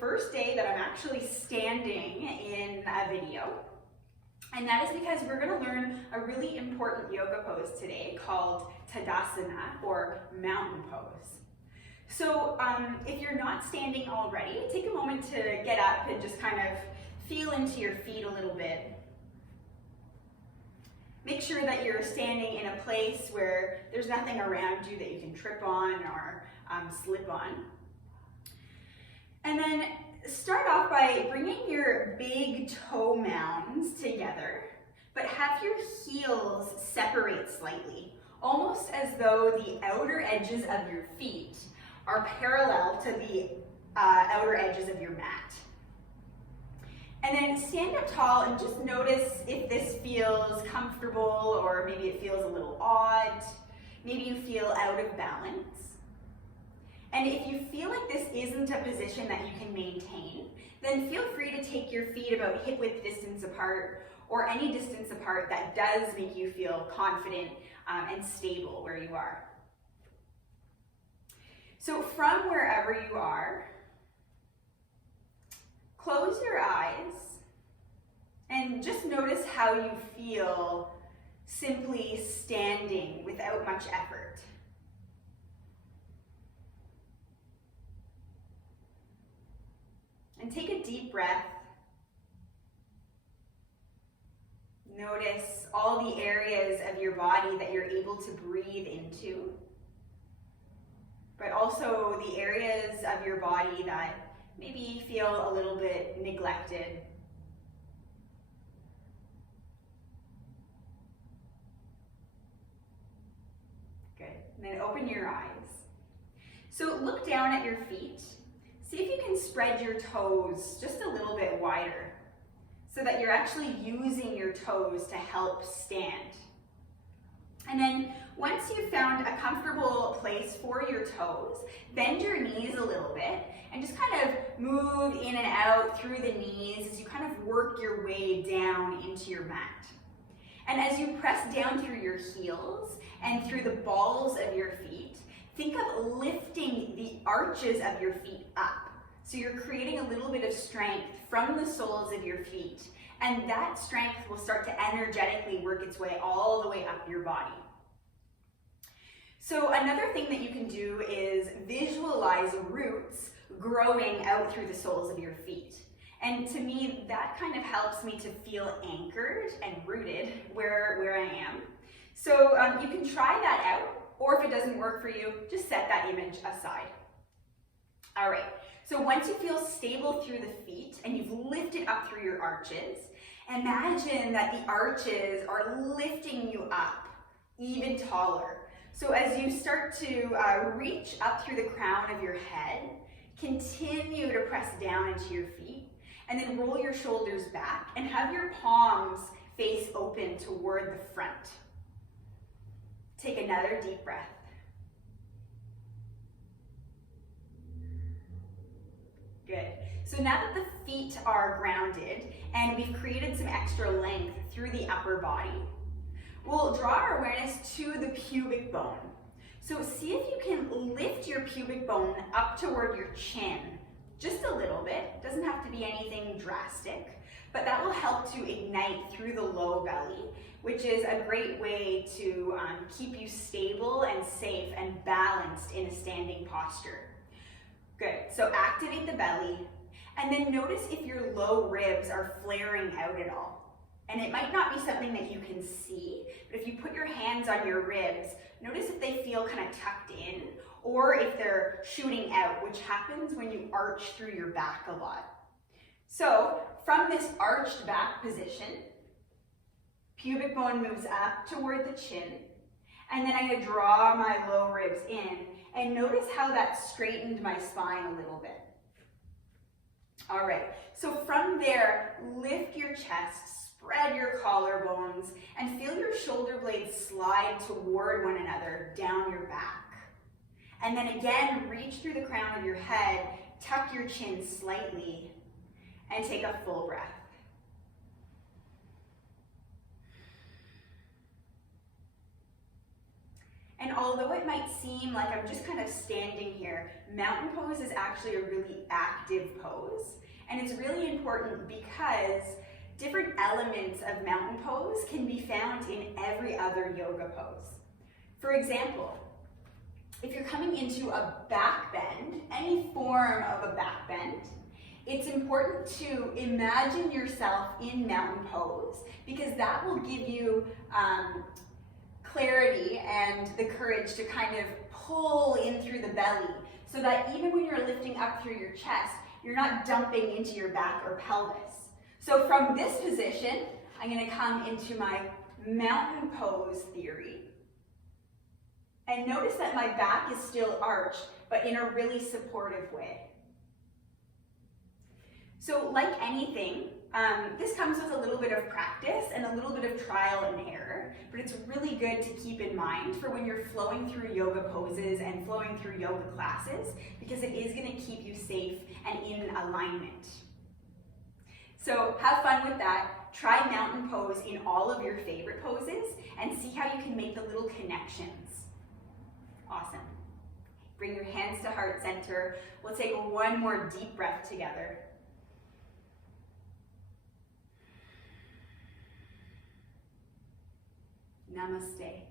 first day that I'm actually standing in a video. And that is because we're going to learn a really important yoga pose today called Tadasana, or mountain pose. So if you're not standing already, take a moment to get up and just kind of feel into your feet a little bit. Make sure that you're standing in a place where there's nothing around you that you can trip on or slip on. And then start off by bringing your big toe mounds together, but have your heels separate slightly, almost as though the outer edges of your feet are parallel to the outer edges of your mat. And then stand up tall and just notice if this feels comfortable, or maybe it feels a little odd. Maybe you feel out of balance. And if you feel like this isn't a position that you can maintain, then feel free to take your feet about hip-width distance apart, or any distance apart that does make you feel confident and stable where you are. So from wherever you are, close your eyes and just notice how you feel simply standing without much effort. And take a deep breath. Notice all the areas of your body that you're able to breathe into, but also the areas of your body that maybe feel a little bit neglected. Good. And then open your eyes. So look down at your feet. See if you can spread your toes just a little bit wider so that you're actually using your toes to help stand. And then once you've found a comfortable place for your toes, bend your knees a little bit and just kind of move in and out through the knees as you kind of work your way down into your mat. And as you press down through your heels and through the balls of your feet, think of lifting the arches of your feet up. So you're creating a little bit of strength from the soles of your feet, and that strength will start to energetically work its way all the way up your body. So another thing that you can do is visualize roots growing out through the soles of your feet. And to me, that kind of helps me to feel anchored and rooted where I am. So you can try that out, or if it doesn't work for you, just set that image aside. All right, so once you feel stable through the feet and you've lifted up through your arches, imagine that the arches are lifting you up even taller. So as you start to reach up through the crown of your head, continue to press down into your feet, and then roll your shoulders back and have your palms face open toward the front. Take another deep breath. Good. So now that the feet are grounded and we've created some extra length through the upper body, we'll draw our awareness to the pubic bone. So see if you can lift your pubic bone up toward your chin, just a little bit. It doesn't have to be anything drastic, but that will help to ignite through the low belly, which is a great way to keep you stable and safe and balanced in a standing posture. Good, so activate the belly, and then notice if your low ribs are flaring out at all. And it might not be something that you can see, but if you put your hands on your ribs, notice if they feel kind of tucked in, or if they're shooting out, which happens when you arch through your back a lot. So from this arched back position, pubic bone moves up toward the chin, and then I'm going to draw my low ribs in, and notice how that straightened my spine a little bit. All right, so from there, lift your chest, spread your collarbones, and feel your shoulder blades slide toward one another down your back. And then again, reach through the crown of your head, tuck your chin slightly, and take a full breath. And although it might seem like I'm just kind of standing here, mountain pose is actually a really active pose. And it's really important because different elements of mountain pose can be found in every other yoga pose. For example, if you're coming into a back bend, any form of a back bend, it's important to imagine yourself in mountain pose because that will give you clarity and the courage to kind of pull in through the belly so that even when you're lifting up through your chest, you're not dumping into your back or pelvis. So from this position, I'm going to come into my mountain pose theory. And notice that my back is still arched, but in a really supportive way. So like anything, this comes with a little bit of practice and a little bit of trial and error, but it's really good to keep in mind for when you're flowing through yoga poses and flowing through yoga classes, because it is going to keep you safe and in alignment. So have fun with that. Try mountain pose in all of your favorite poses and see how you can make the little connections. Awesome. Bring your hands to heart center. We'll take one more deep breath together. Namaste.